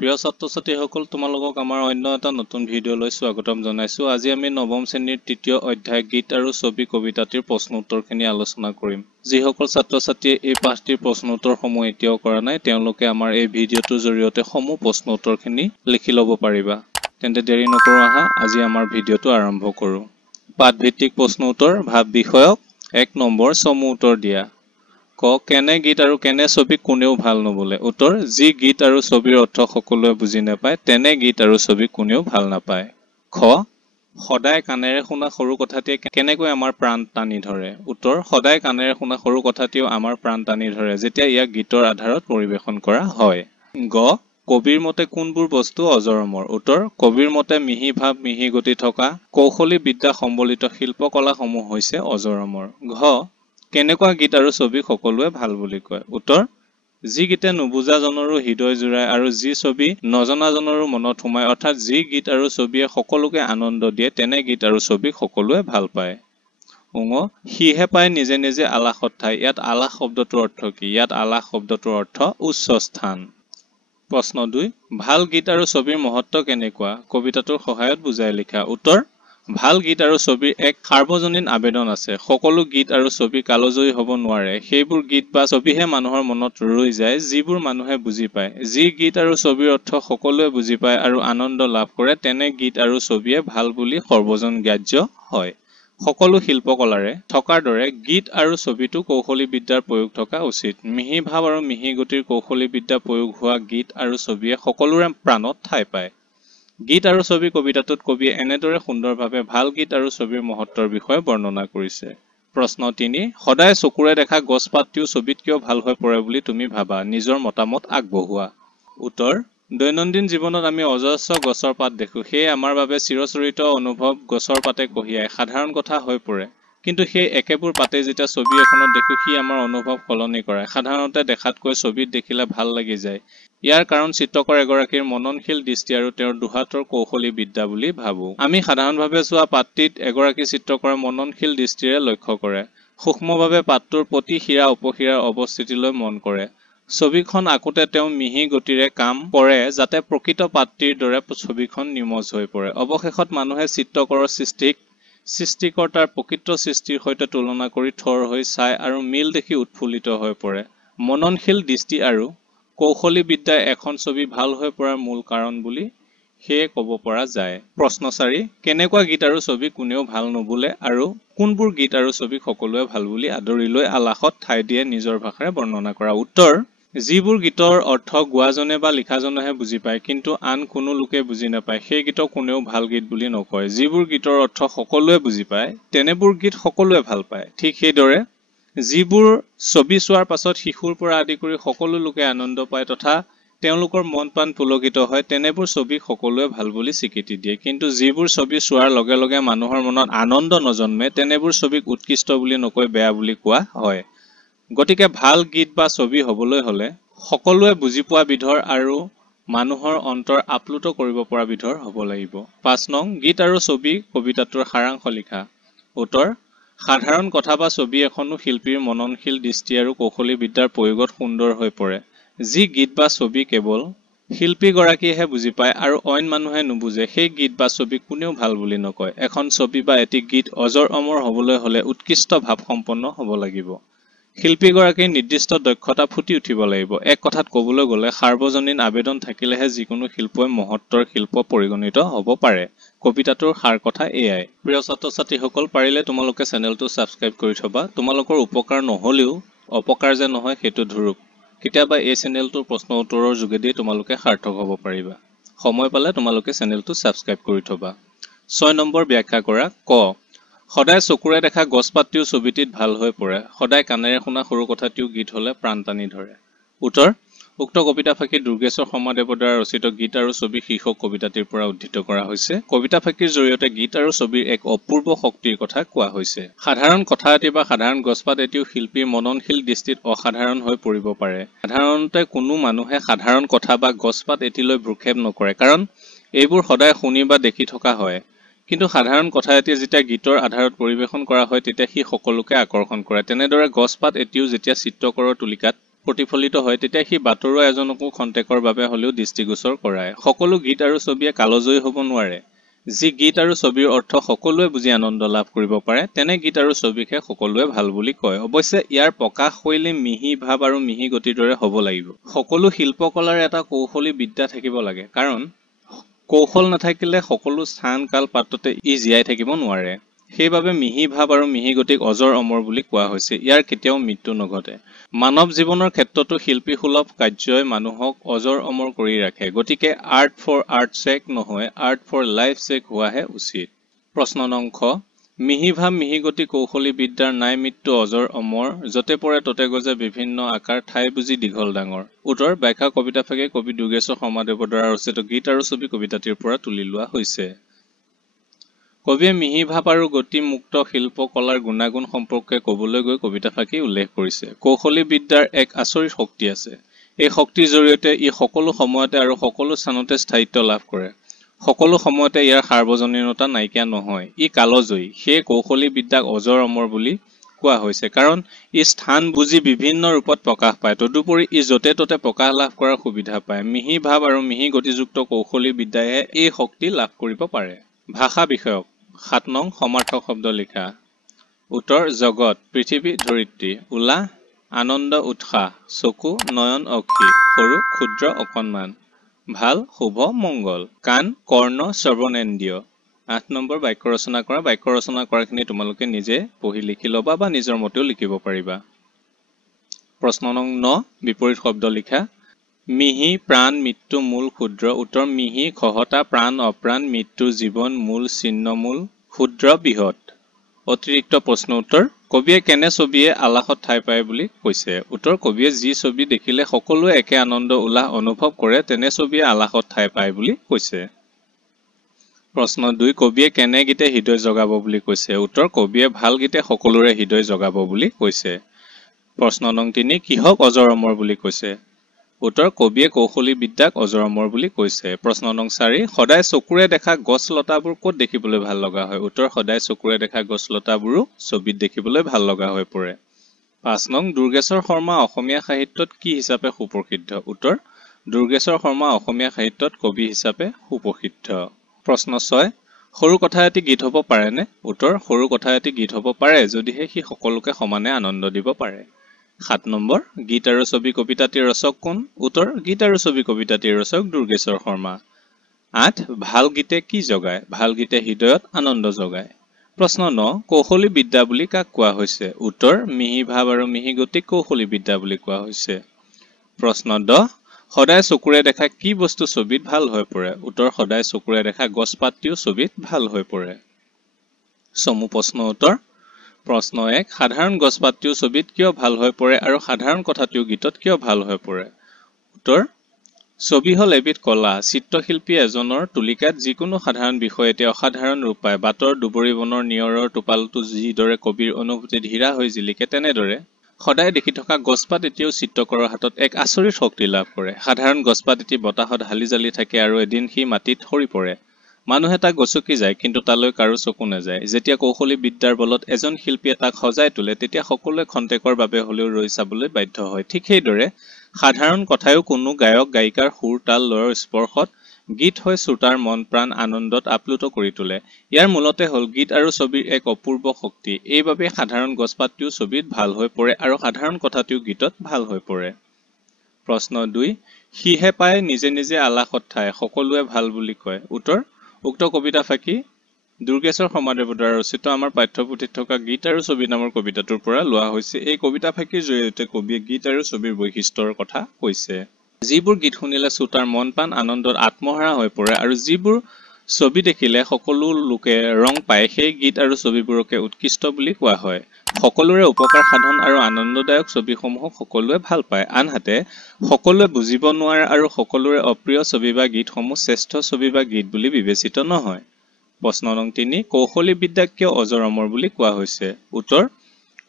প্ৰিয় ছাত্ৰ-ছাত্ৰীসকল তোমালোকক আমাৰ অন্য এটা নতুন ভিডিঅ'লৈ স্বাগতম জনাইছো। আজি আমি নৱম শ্ৰেণীৰ তৃতীয় অধ্যায় গীত আৰু ছবি কবিতাটিৰ প্ৰশ্ন উত্তৰখিনি আলোচনা কৰিম। যিসকল ছাত্ৰ-ছাত্ৰীয়ে এই পাঠটিৰ প্ৰশ্ন উত্তৰসমূহ এতিয়াও কৰা নাই তেওঁলোকে আমাৰ এই ভিডিঅ'টোৰ জৰিয়তে সমূহ প্ৰশ্ন উত্তৰখিনি লিখি ল'ব পাৰিবা। তেন্তে দেৰি নকৰো আহা আজি আমাৰ ভিডিঅ'টো আৰম্ভ কৰো। পাঠভিত্তিক প্ৰশ্ন উত্তৰ ভাব বিষয়ক 1 নম্বৰ চমু উত্তৰ দিয়া। ক কেনে গীত আৰু কেনে ছবি কোনেও ভাল নবোলে। উত্তৰ যি গীত আৰু ছবিৰ অৰ্থ সকলোৱে বুজি নাপায় তেনে গীত আৰু ছবি কোনেও ভাল নাপায়। খ সদায় কাণেৰে শুনা সৰু কথাটিয়ে কেনেকৈ আমাৰ প্ৰাণ টানি ধৰে। উত্তৰ সদায় কাণেৰে শুনা সৰু কথাটিও আমাৰ প্ৰাণ টানি ধৰে যেতিয়া ইয়াক গীতৰ আধাৰত পৰিবেশন কৰা হয়। গ কবিৰ মতে কোনবোৰ বস্তু অজৰমৰ। উত্তৰ কবিৰ মতে মিহি ভাৱ মিহি গতি থকা কৌশলী বিদ্যা সম্বলিত শিল্পকলাসমূহ হৈছে অজৰমৰ। ঘ কেনেকুৱা গীত আৰু ছবি সকলোৱে ভাল বুলি কয়। উত্তৰ যি গীতে নুবুজাজনৰো হৃদয় জুৰায় আৰু যি ছবি নজনাজনৰো মনত সোমায় অৰ্থাৎ যি গীত আৰু ছবিয়ে সকলোকে আনন্দ দিয়ে তেনে গীত আৰু ছবি সকলোৱে ভাল পায়। সিহে পায় নিজে নিজে আলাসত ঠাই। ইয়াত আলাস শব্দটোৰ অৰ্থ কি? ইয়াত আলাস শব্দটোৰ অৰ্থ উচ্চ স্থান। প্ৰশ্ন 2 ভাল গীত আৰু ছবিৰ মহত্ব কেনেকুৱা কবিতাটোৰ সহায়ত বুজাই লিখা। উত্তৰ ভাল গীত আৰু ছবিৰ এক সাৰ্বজনীন আবেদন আছে। সকলো গীত আৰু ছবি কালজয়ী হ'ব নোৱাৰে। সেইবোৰ গীত বা ছবিহে মানুহৰ মনত ৰৈ যায় যিবোৰ মানুহে বুজি পায়। যি গীত আৰু ছবিৰ অৰ্থ সকলোৱে বুজি পায় আৰু আনন্দ লাভ কৰে তেনে গীত আৰু ছবিয়ে ভাল বুলি সৰ্বজন গ্ৰাহ্য হয়। সকলো শিল্পকলাৰে থকাৰ দৰে গীত আৰু ছবিতো কৌশলী বিদ্যাৰ প্ৰয়োগ থকা উচিত। মিহি ভাৱ আৰু মিহি গতিৰ কৌশলী বিদ্যা প্ৰয়োগ হোৱা গীত আৰু ছবিয়ে সকলোৰে প্ৰাণত ঠাই পায়। গীত আৰু ছবি কবিতাটোত কবিয়ে এনেদৰে সুন্দৰভাৱে ভাল গীত আৰু ছবিৰ মহত্বৰ বিষয়ে বৰ্ণনা কৰিছে। প্ৰশ্ন 3 সদায় চকুৰে দেখা গছ পাতটিও ছবিত কিয় ভাল হৈ পৰে বুলি তুমি ভাবা? নিজৰ মতামত আগবঢ়োৱা। উত্তৰ দৈনন্দিন জীৱনত আমি অজস্ৰ গছৰ পাত দেখো। সেয়ে আমাৰ বাবে চিৰচৰিত অনুভৱ গছৰ পাতে কঢ়িয়াই সাধাৰণ কথা হৈ পৰে। কিন্তু সেই একেবোৰ পাতে যেতিয়া ছবি এখনত দেখো সি আমাৰ অনুভৱ সলনি কৰে। সাধাৰণতে দেখাতকৈ ছবিত দেখিলে ভাল লাগি যায়। ইয়াৰ কাৰণ চিত্ৰকৰ এগৰাকীৰ মননশীল দৃষ্টি আৰু তেওঁৰ দুহাতৰ কৌশলী বিদ্যা বুলি ভাবো। আমি সাধাৰণভাৱে চোৱা পাতটিত এগৰাকী চিত্ৰকৰে মননশীল দৃষ্টিৰে লক্ষ্য কৰে। সূক্ষ্মভাৱে পাতটোৰ প্ৰতি শিৰা উপশিৰাৰ অৱস্থিতিলৈ মন কৰে। ছবিখন আঁকোতে তেওঁ মিহি গতিৰে কাম কৰে যাতে প্ৰকৃত পাতটিৰ দৰে ছবিখন নিমজ হৈ পৰে। অৱশেষত মানুহে চিত্ৰকৰৰ সৃষ্টিক সৃষ্টিকৰ্তাৰ প্ৰকৃত সৃষ্টিৰ সৈতে তুলনা কৰি থৰ হৈ চায় আৰু মিল দেখি উৎফুল্লিত হৈ পৰে। মননশীল দৃষ্টি আৰু কৌশলী বিদ্যাই এখন ছবি ভাল হৈ পৰাৰ মূল কাৰণ বুলি সেয়ে ক'ব পৰা যায়। প্ৰশ্ন 4 কেনেকুৱা গীত আৰু ছবি কোনেও ভাল নবোলে আৰু কোনবোৰ গীত আৰু ছবি সকলোৱে ভাল বুলি আদৰি লৈ আলাসত ঠাই দিয়ে নিজৰ ভাষাৰে বৰ্ণনা কৰা। উত্তৰ যিবোৰ গীতৰ অৰ্থ গোৱাজনে বা লিখাজনেহে বুজি পায় কিন্তু আন কোনো লোকে বুজি নাপায় সেই গীতক কোনেও ভাল গীত বুলি নকয়। যিবোৰ গীতৰ অৰ্থ সকলোৱে বুজি পায় তেনেবোৰ গীত সকলোৱে ভাল পায়। ঠিক সেইদৰে যিবোৰ ছবি চোৱাৰ পাছত শিশুৰ পৰা আদি কৰি সকলো লোকে আনন্দ পায় তথা তেওঁলোকৰ মন প্ৰাণ পুলকিত হয় তেনেবোৰ ছবিক সকলোৱে ভাল বুলি স্বীকৃতি দিয়ে। কিন্তু যিবোৰ ছবি চোৱাৰ লগে লগে মানুহৰ মনত আনন্দ নজন্মে তেনেবোৰ ছবিক উৎকৃষ্ট বুলি নকৈ বেয়া বুলি কোৱা হয়। গতিকে ভাল গীত বা ছবি হবলৈ হলে সকলোৱে বুজি পোৱা বিধৰ আৰু মানুহৰ অন্তৰ আপ্লুত কৰিব পৰা বিধৰ হ'ব লাগিব। 5 নং গীত আৰু ছবি কবিতাটোৰ সাৰাংশ লিখা। উত্তৰ সাধাৰণ কথা বা ছবি এখনো শিল্পীৰ মননশীল দৃষ্টি আৰু কৌশলী বিদ্যাৰ প্ৰয়োগত সুন্দৰ হৈ পৰে। যি গীত বা ছবি কেৱল শিল্পীগৰাকীয়েহে বুজি পায় আৰু অইন মানুহে নুবুজে সেই গীত বা ছবি কোনেও ভাল বুলি নকয়। এখন ছবি বা এটি গীত অজৰ অমৰ হবলৈ হলে উৎকৃষ্ট ভাৱ সম্পন্ন হ'ব লাগিব। শিল্পীগৰাকীৰ নিৰ্দিষ্ট দক্ষতা ফুটি উঠিব লাগিব। এক কথাত ক'বলৈ গ'লে সাৰ্বজনীন আবেদন থাকিলেহে যিকোনো শিল্পই মহত্বৰ শিল্প পৰিগণিত হ'ব পাৰে। কবিতাটোৰ সাৰ কথা এয়াই। প্ৰিয় ছাত্ৰ-ছাত্ৰীসকল পাৰিলে তোমালোকে চেনেলটো ছাবস্ক্ৰাইব কৰি থবা। তোমালোকৰ উপকাৰ নহলেও অপকাৰ যে নহয় সেইটো ধুৰুপ। কেতিয়াবা এই চেনেলটোৰ প্ৰশ্ন উত্তৰৰ যোগেদি তোমালোকে সাৰ্থক হ'ব পাৰিবা। সময় পালে তোমালোকে চেনেলটো ছাবস্ক্ৰাইব কৰি থবা। 6 নম্বৰ ব্যাখ্যা কৰা। ক সদায় চকুৰে দেখা গছ পাতটিও ছবিটিত ভাল হৈ পৰে। সদায় কাণেৰে শুনা সৰু কথাটিও গীত হলে প্ৰাণ টানি ধৰে। উত্তৰ উক্ত কবিতা ফাঁকি দুৰ্গেশ্বৰ শৰ্মাদেৱৰ দ্বাৰা ৰচিত গীত আৰু ছবি শীৰ্ষক কবিতাটিৰ পৰা উদ্ধৃত কৰা হৈছে। কবিতা ফাঁকিৰ জৰিয়তে গীত আৰু ছবিৰ এক অপূৰ্ব শক্তিৰ কথা কোৱা হৈছে। সাধাৰণ কথা এটি বা সাধাৰণ গছপাত এটিও শিল্পীৰ মননশীল দৃষ্টিত অসাধাৰণ হৈ পৰিব পাৰে। সাধাৰণতে কোনো মানুহে সাধাৰণ কথা বা গছপাত এটিলৈ ভ্ৰক্ষেপ নকৰে কাৰণ এইবোৰ সদায় শুনি বা দেখি থকা হয়। কিন্তু সাধাৰণ কথা এটি যেতিয়া গীতৰ আধাৰত পৰিবেশন কৰা হয় তেতিয়া সি সকলোকে আকৰ্ষণ কৰে। তেনেদৰে গছপাত এটিও যেতিয়া চিত্ৰকৰৰ তুলিকাত প্ৰতিফলিত হয় তেতিয়া সি বাতৰুৱা এজনকো খন্তেকৰ বাবে হলেও দৃষ্টিগোচৰ কৰায় সকলো গীত আৰু ছবিয়ে কালজয়ী হ'ব নোৱাৰে যি গীত আৰু ছবিৰ অৰ্থ সকলোৱে বুজি আনন্দ লাভ কৰিব পাৰে তেনে গীত আৰু ছবিকে সকলোৱে ভাল বুলি কয় অৱশ্যে ইয়াৰ প্ৰকাশ শৈলী মিহি ভাৱ আৰু মিহি গতিৰ দৰে হ'ব লাগিব সকলো শিল্পকলাৰ এটা কৌশলী বিদ্যা থাকিব লাগে কাৰণ কৌশল নাথাকিলে সকলো স্থান কাল পাত্ৰতে ই জীয়াই থাকিব নোৱাৰে সেইবাবে মিহি ভাৱ আৰু মিহি গতিক অজৰ অমৰ বুলি কোৱা হৈছে ইয়াৰ কেতিয়াও মৃত্যু নঘটে মানৱ জীৱনৰ ক্ষেত্ৰতো শিল্পীসুলভ কাৰ্যই মানুহক অজৰ অমৰ কৰি ৰাখে গতিকে আৰ্ট ফৰ আৰ্ট চেক নহয় আৰ্ট ফৰ লাইফ চেক হোৱাহে উচিত প্ৰশ্ন নং খ মিহি ভাৱ মিহি গতি কৌশলী বিদ্যাৰ নাই মৃত্যু অজৰ অমৰ যতে পৰে ততে গজে বিভিন্ন আকাৰ ঠাই বুজি দীঘল ডাঙৰ উত্তৰ ব্যাখ্যা কবিতা ফাঁকে কবি দুৰ্গেশ্বৰ শৰ্মাদেৱৰ দ্বাৰা ৰচিত গীত আৰু ছবি কবিতাটিৰ পৰা তুলি লোৱা হৈছে কবিয়ে মিহি ভাৱ আৰু গতি মুক্ত শিল্পকলাৰ গুণাগুণ সম্পৰ্কে কবলৈ গৈ কবিতা ফাঁকি উল্লেখ কৰিছে কৌশলী বিদ্যাৰ এক আচৰিত শক্তি আছে এই শক্তিৰ জৰিয়তে ই সকলো সময়তে আৰু সকলো স্থানতে স্থায়িত্ব লাভ কৰে সকলো সময়তে ইয়াৰ সাৰ্বজনীনতা নাইকিয়া নহয় ই কালজয়ী সেই কৌশলী বিদ্যাক অজৰ অমৰ বুলি কোৱা হৈছে কাৰণ ই স্থান বুজি বিভিন্ন ৰূপত প্ৰকাশ পায় তদুপৰি ই যতে ততে প্ৰকাশ লাভ কৰাৰ সুবিধা পায় মিহি ভাৱ আৰু মিহি গতিযুক্ত কৌশলী বিদ্যায়ে এই শক্তি লাভ কৰিব পাৰে ভাষা বিষয়ক ৭ নং সমাৰ্থক শব্দ লিখা উত্তৰ জগত পৃথিৱী ধৰিত্ৰী উলাহ আনন্দ উৎসাহ চকু নয়ন অক্ষী সৰু ক্ষুদ্ৰ অকণমান ভাল শুভ মংগল কাণ কৰ্ণ শ্ৰৱণেন্দ্ৰিয় ৮ নম্বৰ বাক্য ৰচনা কৰাখিনি তোমালোকে নিজে পঢ়ি লিখি ল'বা বা নিজৰ মতেও লিখিব পাৰিবা প্ৰশ্ন নং ৯ বিপৰীত শব্দ লিখা মিহি প্ৰাণ মৃত্যু মূল ক্ষুদ্ৰ উত্তৰ মিহি খহতা প্ৰাণ অপ্ৰাণ মৃত্যু জীৱন মূল চিহ্ন মূল ক্ষুদ্ৰ বৃহৎ অতিৰিক্ত প্ৰশ্ন উত্তৰ কবিয়ে কেনে ছবিয়ে আলাসত ঠাই পায় বুলি কৈছে উত্তৰ কবিয়ে যি ছবি দেখিলে সকলোৱে একে আনন্দ উল্লাস অনুভৱ কৰে তেনে ছবিয়ে আলাসত ঠাই পায় বুলি কৈছে প্ৰশ্ন ২ কবিয়ে কেনে গীতে হৃদয় জগাব বুলি কৈছে উত্তৰ কবিয়ে ভাল গীতে সকলোৰে হৃদয় জগাব বুলি কৈছে প্ৰশ্ন নং ৩ কিহক অজৰ অমৰ বুলি কৈছে উত্তৰ কবিয়ে কৌশলী বিদ্যাক অজৰ অমৰ বুলি কৈছে প্ৰশ্ন নং ৪ সদায় চকুৰে দেখা গছ লতাবোৰ ক'ত দেখিবলৈ ভাল লগা হয় উত্তৰ সদায় চকুৰে দেখা গছ লতাবোৰো ছবিত দেখিবলৈ ভাল লগা হৈ পৰে ৫ নং দুৰ্গেশ্বৰ শৰ্মা অসমীয়া সাহিত্যত কি হিচাপে সুপ্ৰসিদ্ধ উত্তৰ দুৰ্গেশ্বৰ শৰ্মা অসমীয়া সাহিত্যত কবি হিচাপে সুপ্ৰসিদ্ধ প্ৰশ্ন ৬ সৰু কথা এটি গীত হ'ব পাৰেনে উত্তৰ সৰু কথা এটি গীত হ'ব পাৰে যদিহে সি সকলোকে সমানে আনন্দ দিব পাৰে ৭ নম্বৰ গীত আৰু ছবি কবিতাটিৰ ৰচক কোন উত্তৰ গীত আৰু ছবি কবিতাটিৰ ৰচক দুৰ্গেশ্বৰ শৰ্মা ৮ ভাল গীতে কি জগায় ভাল গীতে হৃদয়ত আনন্দ জগায় প্ৰশ্ন ৯ কৌশলী বিদ্যা বুলি কাক কোৱা হৈছে উত্তৰ মিহি ভাৱ আৰু মিহি গতিক কৌশলী বিদ্যা বুলি কোৱা হৈছে প্ৰশ্ন ১০ সদায় চকুৰে দেখা কি বস্তু ছবিত ভাল হৈ পৰে উত্তৰ সদায় চকুৰে দেখা গছপাতটিও ছবিত ভাল হৈ পৰে চমু প্ৰশ্ন উত্তৰ প্ৰশ্ন ১ সাধাৰণ গছপাতটিও ছবিত কিয় ভাল হৈ পৰে আৰু সাধাৰণ কথাটিও গীতত কিয় ভাল হৈ পৰে উত্তৰ ছবি হল এবিধ কলা চিত্ৰশিল্পী এজনৰ তুলিকাত যিকোনো সাধাৰণ বিষয়তে অসাধাৰণ ৰূপ পায় বাটৰ দুবৰি বনৰ নিয়ৰৰ টোপালটো যিদৰে কবিৰ অনুভূতিত হীৰা হৈ জিলিকে তেনেদৰে সদায় দেখি থকা গছপাত এতিয়াও চিত্ৰকৰৰ হাতত এক আচৰিত শক্তি লাভ কৰে সাধাৰণ গছপাত এটি বতাহত হালি জালি থাকে আৰু এদিন সি মাটিত সৰি পৰে মানুহে তাক গছকি যায় কিন্তু তালৈ কাৰো চকু নাযায় যেতিয়া কৌশলী বিদ্যাৰ বলত এজন শিল্পীয়ে তাক সজাই তোলে তেতিয়া সকলোৱে খন্তেকৰ বাবে হলেও ৰৈ চাবলৈ বাধ্য হয় ঠিক সেইদৰে সাধাৰণ কথায়ো কোনো গায়ক গায়িকাৰ সুৰ তাল লয়ৰ স্পৰ্শত গীত হৈ শ্ৰোতাৰ মন প্ৰাণ আনন্দত আপ্লুত কৰি তোলে ইয়াৰ মূলতে হল গীত আৰু ছবিৰ এক অপূৰ্ব শক্তি এইবাবে সাধাৰণ গছপাতটিও ছবিত ভাল হৈ পৰে আৰু সাধাৰণ কথাটিও গীতত ভাল হৈ পৰে প্ৰশ্ন ২ সিহে পায় নিজে নিজে আলাসত ঠাই সকলোৱে ভাল বুলি কয় উত্তৰ উক্ত কবিতা ফাঁকি দুৰ্গেশ্বৰ শৰ্মাদেৱৰ দ্বাৰা ৰচিত আমাৰ পাঠ্যপুথিত থকা গীত আৰু ছবি নামৰ কবিতাটোৰ পৰা লোৱা হৈছে এই কবিতা ফাঁকিৰ জৰিয়তে কবিয়ে গীত আৰু ছবিৰ বৈশিষ্ট্যৰ কথা কৈছে যিবোৰ গীত শুনিলে শ্ৰোতাৰ মন প্ৰাণ আনন্দত আত্মহাৰা হৈ পৰে আৰু যিবোৰ ছবি দেখিলে সকলো লোকে ৰং পায় সেই গীত আৰু ছবিবোৰকে উৎকৃষ্ট বুলি কোৱা হয় সকলোৰে উপকাৰ সাধন আৰু আনন্দদায়ক ছবিসমূহক সকলোৱে ভাল পায় আনহাতে সকলোৱে বুজিব নোৱাৰে আৰু সকলোৰে অপ্ৰিয় ছবি বা গীতসমূহ শ্ৰেষ্ঠ ছবি বা গীত বুলি বিবেচিত নহয় প্ৰশ্ন নং ৩ কৌশলী বিদ্যাক কিয় অজৰ অমৰ বুলি কোৱা হৈছে উত্তৰ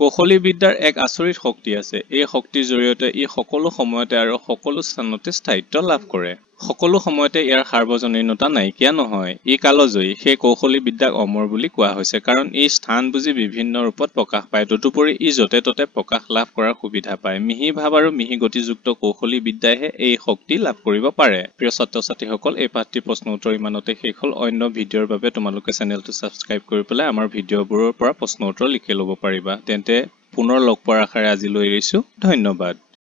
কৌশলী বিদ্যাৰ এক আচৰিত শক্তি আছে এই শক্তিৰ জৰিয়তে ই সকলো সময়তে আৰু সকলো স্থানতে স্থায়িত্ব লাভ কৰে সকলো সময়তে ইয়াৰ সাৰ্বজনীনতা নাইকিয়া নহয়। ই কালজয়ী, সেই কৌশলী বিদ্যাক অমৰ বুলি কোৱা হৈছে কাৰণ ই স্থান বুজি বিভিন্ন ৰূপত প্ৰকাশ পায়। তদুপৰি ই য'তে ত'তে প্ৰকাশ লাভ কৰাৰ সুবিধা পায়। মিহি ভাৱ আৰু মিহি গতিযুক্ত কৌশলী বিদ্যাইহে এই শক্তি লাভ কৰিব পাৰে। প্ৰিয় ছাত্ৰ ছাত্ৰীসকল, এই পাঠটিৰ প্ৰশ্ন উত্তৰ ইমানতে শেষ হ'ল। অন্য ভিডিঅ'ৰ বাবে তোমালোকে চেনেলটো ছাবস্ক্ৰাইব কৰি পেলাই আমাৰ ভিডিঅ'বোৰৰ পৰা প্ৰশ্ন উত্তৰ লিখি ল'ব পাৰিবা। তেন্তে পুনৰ লগ পোৱাৰ আশাৰে আজিলৈ এৰিছোঁ। ধন্যবাদ।